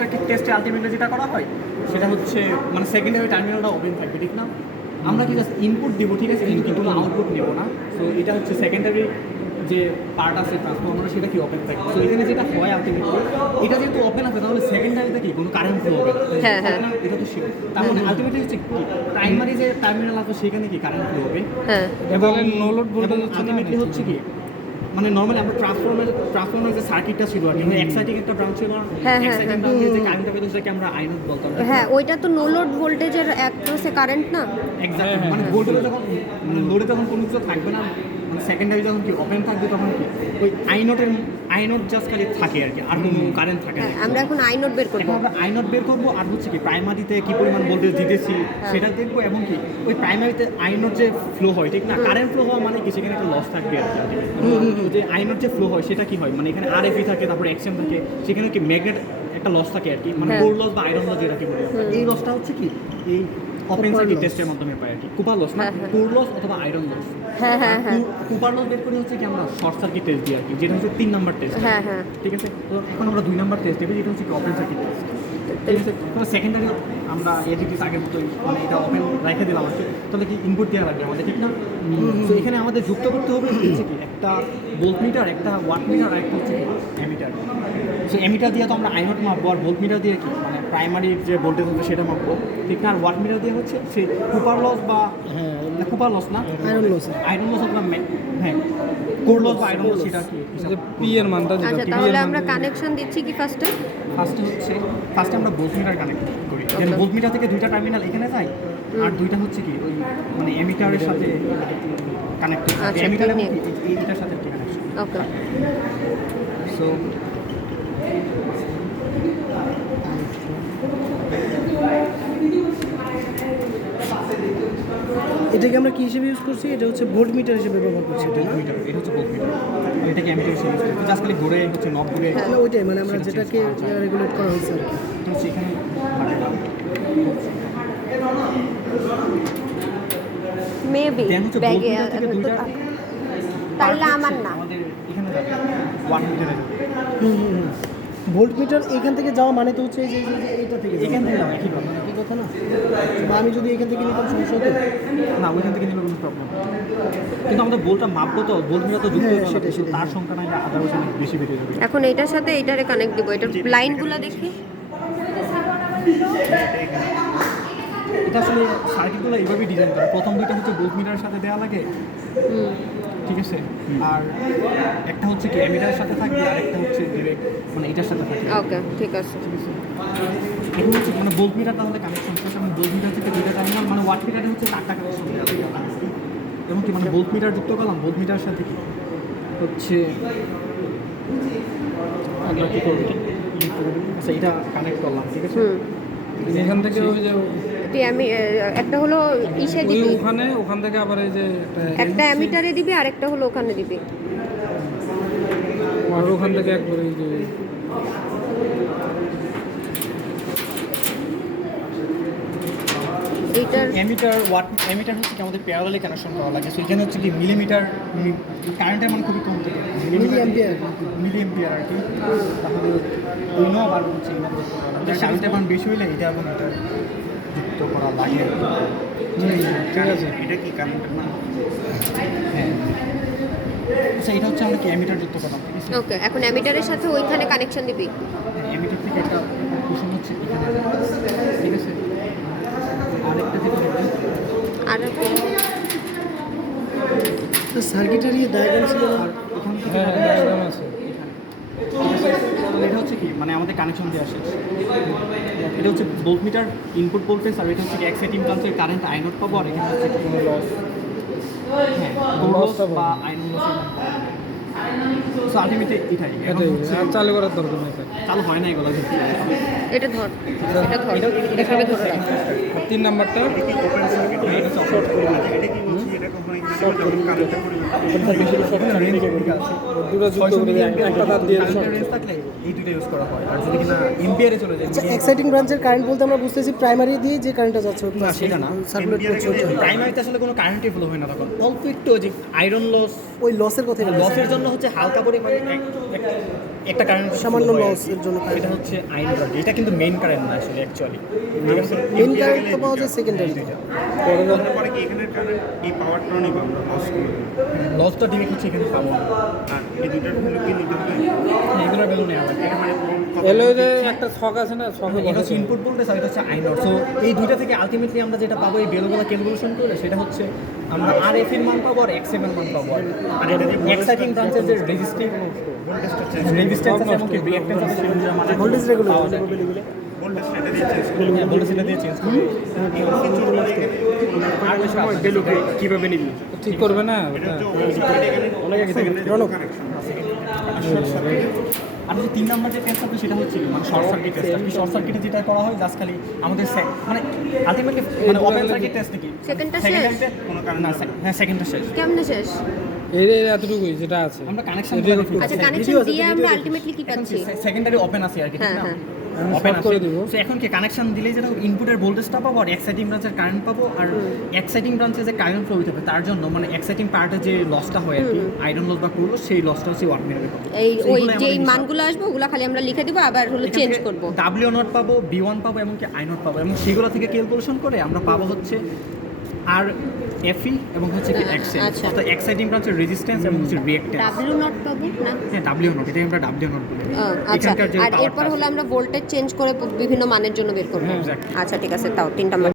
Circuit টেস্টে ultimately যেটা করা হয় সেটা হচ্ছে মানে সেকেন্ডারি টার্মিনালটা ওপেন থাকবে, ঠিক না? আমরা কি জাস্ট ইনপুট দিব, ঠিক আছে, কিন্তু কোনো আউটপুট নেব না। সো এটা হচ্ছে সেকেন্ডারি যে পার্ট আছে ট্রান্সফর্মার, সেটা কি ওপেন থাকে। সো এখানে যেটা হয় আলটিমেটলি, এটা যেহেতু ওপেন আছে তাহলে সেকেন্ডারিতে কি কোনো কারেন্ট ফ্লো হবে না। হ্যাঁ, হ্যাঁ। এটা তো শিওর। তার মানে আলটিমেটলি হচ্ছে কি প্রাইমারি যে টার্মিনাল আছে সেখানে কি কারেন্ট ফ্লো হবে। হ্যাঁ। এবং নো লোড ভোল্টেজ আলটিমেটলি হচ্ছে কি মানে নরমালি আমরা ট্রান্সফর্মার যে সার্কিটটা ছিল আর কি, এক্সাইটিং একটা ব্রাঞ্চ ছিল না, হ্যাঁ, হ্যাঁ, এক্সাইটিং হ্যাঁ। ব্রাঞ্চে যে কারেন্টটা পেতো সেটাকে আমরা আইনোড বলতাম। হ্যাঁ, ওইটা তো নো লোড ভোল্টেজের এক ক্রসে কারেন্ট না। এক্স্যাক্টলি, মানে ভোল্টেজে যখন মানে লোডে যখন কোনো কিছু থাকবে না, মানে সেকেন্ডারি যখন কি ওপেন থাকবে তখন কি ওই আইনোড জাস্ট খালি থাকে আর কি, আর কোনো কারেন্ট থাকে না। হ্যাঁ, আমরা এখন আই নোট বের এখন করবো। আমরা আইনোড বের করবো, আর হচ্ছে কি প্রাইমারিতে কি পরিমাণ ভোল্টেজ দিতেছি সেটা দেখবো, এবং কি ওই প্রাইমারিতে আইনোড যে ফ্লো হয়, ঠিক না, কারেন্ট ফ্লো হওয়া মানে কি সেখানে একটা লস থাকবে আর কি। যে আইনোড যে ফ্লো হয় সেটা কি হয়, মানে এখানে আরএফই থাকে, তারপরে এক্সএম থাকে, সেখানে কি ম্যাগনেট একটা লস থাকে আর কি, মানে কোর লস বা আয়রন লস যেটাকে বলি আমরা। এই লসটা হচ্ছে কি এই ওপেন সার্কিট টেস্টের মাধ্যমে পাই আর কি। কুপার লস না, কোর লস অথবা আয়রন লস। হ্যাঁ, হ্যাঁ, হ্যাঁ। কুপার লস বের করে হচ্ছে কি আমরা শর্ট সার্কিট টেস্ট দিই আর কি, যেটা হচ্ছে 3 নাম্বার টেস্ট। হ্যাঁ, হ্যাঁ। ঠিক আছে, তো এখন আমরা 2 নাম্বার টেস্ট দেবো, যেটা হচ্ছে কি ওপেন সার্কিট টেস্ট। ঠিক আছে, তো সেকেন্ডারি আমরা এডিটিস আগের মতোই মানে এটা ওপেন রেখে দিলাম আর কি। তাহলে কি ইনপুট দেওয়া লাগবে আমাদের, ঠিক না? তো এখানে আমাদের যুক্ত করতে হবে হচ্ছে কি একটা ভোল্টমিটার, একটা ওয়াটমিটার, আর একটা হচ্ছে কি অ্যামিটার। সো অ্যামিটার দিয়ে তো আমরা আইনোড মাপবো, আর ভোল্টমিটার দিয়ে কি মানে প্রাইমারি যে ভোল্টেজ হচ্ছে সেটা মাপবো, ঠিক না? আর ওয়াটমিটার দিয়ে হচ্ছে সেই কুপার লস বা কুপার লস না, আয়রন লস আমরা হ্যাঁ কোর লস বা আয়রন লস সেটা কি পি এর মানটা যেটা আচ্ছা, পি তাহলে এর আমরা কানেকশন দিচ্ছি কি ফার্স্টে? ফার্স্টে আমরা ভোল্টমিটার কানেক্ট করি। দেন ভোল্টমিটার থেকে 2টা টার্মিনাল এখানে যায়, আর 2টা হচ্ছে কি ওই মানে এমিটারের সাথে কানেক্টেড। আচ্ছা, এমিটার এবং ঠিক। এইটার সাথে কি কানেকশন। ওকে। সো এটাকে আমরা কি হিসেবে ইউজ করছি? এটা হচ্ছে ভোল্ট মিটার হিসেবে ব্যবহার করছি, এটা না? ভোল্টমিটার, এটা হচ্ছে ভোল্টমিটার, আর এটাকে অ্যামিটার হিসেবে ইউজ করি। জাস্ট খালি ঘুরে হচ্ছে নব ঘুরে না, ওইটাই মানে আমরা যেটাকে রেগুলেট করা হয়েছে আর কি। এটা হচ্ছে এখানে মেবি দেন হচ্ছে ব্যাগে ভোল্টমিটার থেকে 2টা তাইলে আমার না। আমাদের এখানে যাবে ওয়াট মিটারে যাবে। ভোল্ট মিটার এখান থেকে যাওয়া মানে তো হচ্ছে এই যে এইটা থেকে যাওয়া। এখান থেকে যাবে একই কথা। একই কথা না? বা আমি যদি এখান থেকে নিতাম সমস্যা হতো? না, ওইখান থেকে নিলে কোনো প্রবলেম, কিন্তু আমাদের বোলটা মাপবো তো, বোল মিটার তো যুক্ত হ্যাঁ, হয়ে গেল, সেটাই, সেটাই। তার সংখ্যা নাহলে আদারওয়াইজ অনেক বেশি বেড়ে যাবে। এখন এইটার সাথে এইটারে কানেক্ট দিব। এটার লাইনগুলো দেখি। এটা আসলে সার্কিটগুলো এইভাবেই ডিজাইন করা। প্রথম 2টা হচ্ছে বোল মিটারের সাথে দেওয়া লাগে, ঠিক আছে, আর একটা হচ্ছে কি এমিটারের সাথে থাকবে, আর একটা হচ্ছে ডিরেক্ট মানে এটার সাথে থাকবে। ওকে, ঠিক আছে। এখন হচ্ছে মানে বোল মিটার তাহলে কানেকশন শেষ। আমি বোল মিটার থেকে 2টা টার্মিনাল মানে ওয়াট মিটারে হচ্ছে 4টা কানেকশন দেওয়া লাগে, এবং কি মানে বোল মিটার যুক্ত করলাম। বোল মিটারের সাথে কি হচ্ছে আমরা কী করবো, আচ্ছা এটা কানেক্ট করলাম, ঠিক আছে। এখান থেকে ওই যে তুই আমি একটা হলো ইসে ওই দিবি, ওখান থেকে আবার এই যে একটা অ্যামিটারে দিবি, আর একটা হলো ওখানে দিবি। আর ওখান থেকে একবার এই যে এইটার এমিটার হচ্ছে কি আমাদের প্যারালালি কানেকশন করা লাগে। সো এখানে হচ্ছে কি মিলিমিটার কারেন্টের মান খুবই কম থাকে, মিলিএম্পিয়ার আর কি। তাহলে ওই নো আবার হচ্ছে কারেন্টের মান বেশি হইলে এটা এবং এটা যুক্ত করা লাগে। ঠিক আছে। এটা কি কারেন্টের মান? হ্যাঁ, আচ্ছা এটা হচ্ছে আমরা কি এমিটার যুক্ত করলাম, ঠিক আছে। ওকে, এখন অ্যামিটারের সাথে ওইখানে কানেকশন দিবি। এমিটার থেকে একটা কুশন হচ্ছে এখানে, ঠিক আছে। আরেকটা যেটা আর সার্কিটারি ডায়াগ্রাম ছিল না? আর এখান থেকে হ্যাঁ ডায়াগ্রাম আছে। এটা হচ্ছে কি মানে আমাদের কানেকশন দেওয়া শেষ। এটা হচ্ছে ভোল্টমিটার ইনপুট ভোল্টেজ, আর এটা হচ্ছে কি এক্সাইটিং ব্রাঞ্চের কারেন্ট আইনোড পাবো, আর এখানে হচ্ছে কি লস, হ্যাঁ লস বা আইনোড লসের মান পাবো। সো আলটিমেটলি এটাই এখন হচ্ছে আর চালু করার দরকার নেই স্যার। চালু হয় না এগুলো কিন্তু। এটা ধর, এটা ধর, এটা সবে ধরে রাখ। আর 3 নাম্বারটা দুটো যুক্ত করে একটা তার দিয়ে এই দুটো ইউজ করা হয়, আর যদি কিনা এম্পিয়ারে চলে যায়। আচ্ছা, এক্সাইটিং ব্রাঞ্চের কারেন্ট বলতে আমরা বুঝতেছি প্রাইমারি দিয়ে যে কারেন্টটা যাচ্ছে ওটা না, সেটা না। সার্কুলেট করছে ওটা। প্রাইমারিতে আসলে কোনো কারেন্টই ফ্লো হয় না, তখন অল্প একটু যে আয়রন লস, ওই লসের কথা লসের জন্য হচ্ছে হালকা পরিমাণে একটা কারেন্ট সামান্য loss এর জন্য এটা হচ্ছে আইন ড্রপ, এটা কিন্তু মেইন কারেন্ট না আসলে অ্যাকচুয়ালি। মেন কারেন্ট তো পাওয়া যায় সেকেন্ডারি। পরে কি এখানে কারেন্ট এই পাওয়ারটা নিব আমরা লস করে দেব। লসটা ডিরেক্ট হচ্ছে এখানে পাবো না। আর এই দুইটার ভ্যালু কি নিতে হবে? এগুলোর ভ্যালু নেওয়া লাগবে। এটা মানে এলো যে একটা ছক আছে না, ছকে এটা হচ্ছে ইনপুট ভোল্টেজ আর এটা হচ্ছে আই নট। সো এই দুইটা থেকে আলটিমেটলি আমরা যেটা পাবো এই ভ্যালুগুলো ক্যালকুলেশন করে সেটা হচ্ছে আমরা আর এফ এর মান পাবো আর এক্স এর মান পাবো। আর এটা এক্সাইটিং ব্রাঞ্চের যে রেজিস্টিভ রেজিস্ট্যান্স আছে এবং কি রিঅ্যাকট্যান্স আছে সেগুলো মানে ভোল্টেজ রেগুলার পাওয়া যায়। ভোল্টেজ এটা দিয়ে চেঞ্জ হ্যাঁ, ভোল্টেজ এটা দিয়ে চেঞ্জ করে আর ওই সময় ভ্যালুকে কিভাবে নিবি ঠিক করবে না ওটা। অনেক আগে থেকে রনক আর যে 3 নাম্বার যে টেস্ট হবে সেটা হচ্ছে মানে শর্ট সার্কিট টেস্ট। আর কি শর্ট সার্কিটে যেটা করা হয় জাস্ট খালি আমাদের মানে আলটিমেটলি মানে ওপেন সার্কিট টেস্ট কি সেকেন্ডটা শেষ? কোনো কারণ না, হ্যাঁ সেকেন্ডটা শেষ। কেমনে শেষ? এই এতটুকুই যেটা আছে। আমরা কানেকশন আচ্ছা, কানেকশন দিয়ে আমরা আলটিমেটলি কি পাচ্ছি? সেকেন্ডারি ওপেন আছে আর কি, ঠিক হ্যাঁ, না? হ্যাঁ। ওপেন করে দিব। সো এখন কি কানেকশন দিলেই যেটা ইনপুটের ভোল্টেজটা পাবো আর এক্সাইটিং ব্রাঞ্চের কারেন্ট পাবো। আর এক্সাইটিং ব্রাঞ্চে যে কারেন্ট ফ্লো হতে হবে তার জন্য মানে এক্সাইটিং পার্টে যে লসটা হয় আর কি আয়রন লস বা কোর লস, সেই লসটা হচ্ছে ওয়াট মিটারে পাবো। এই So ওই এগুলোই যে আমাদের হিসাব। মানগুলো আসবে ওগুলো খালি আমরা লিখে দিব, আবার হলো চেঞ্জ করব। ডাব্লিউ নট পাবো, বি1 পাবো এবং কি আই নট পাবো এবং সেগুলো থেকে ক্যালকুলেশন করে আমরা পাবো হচ্ছে আর এফই এবং হচ্ছে কি এক্সেল, আচ্ছা। অর্থাৎ এক্সাইটিং ব্রাঞ্চের রেজিস্ট্যান্স এবং হচ্ছে রিঅ্যাকট্যান্স। ডাব্লিউ নট পাবো না? হ্যাঁ ডাব্লিউ নট, এটাই আমরা ডাব্লিউ নট বলি। আচ্ছা, এখানকার যে আর এরপর হলো আমরা ভোল্টেজ চেঞ্জ করে বিভিন্ন মানের জন্য বের করব। হ্যাঁ, exactly. আচ্ছা ঠিক আছে, তাও 3টা মান।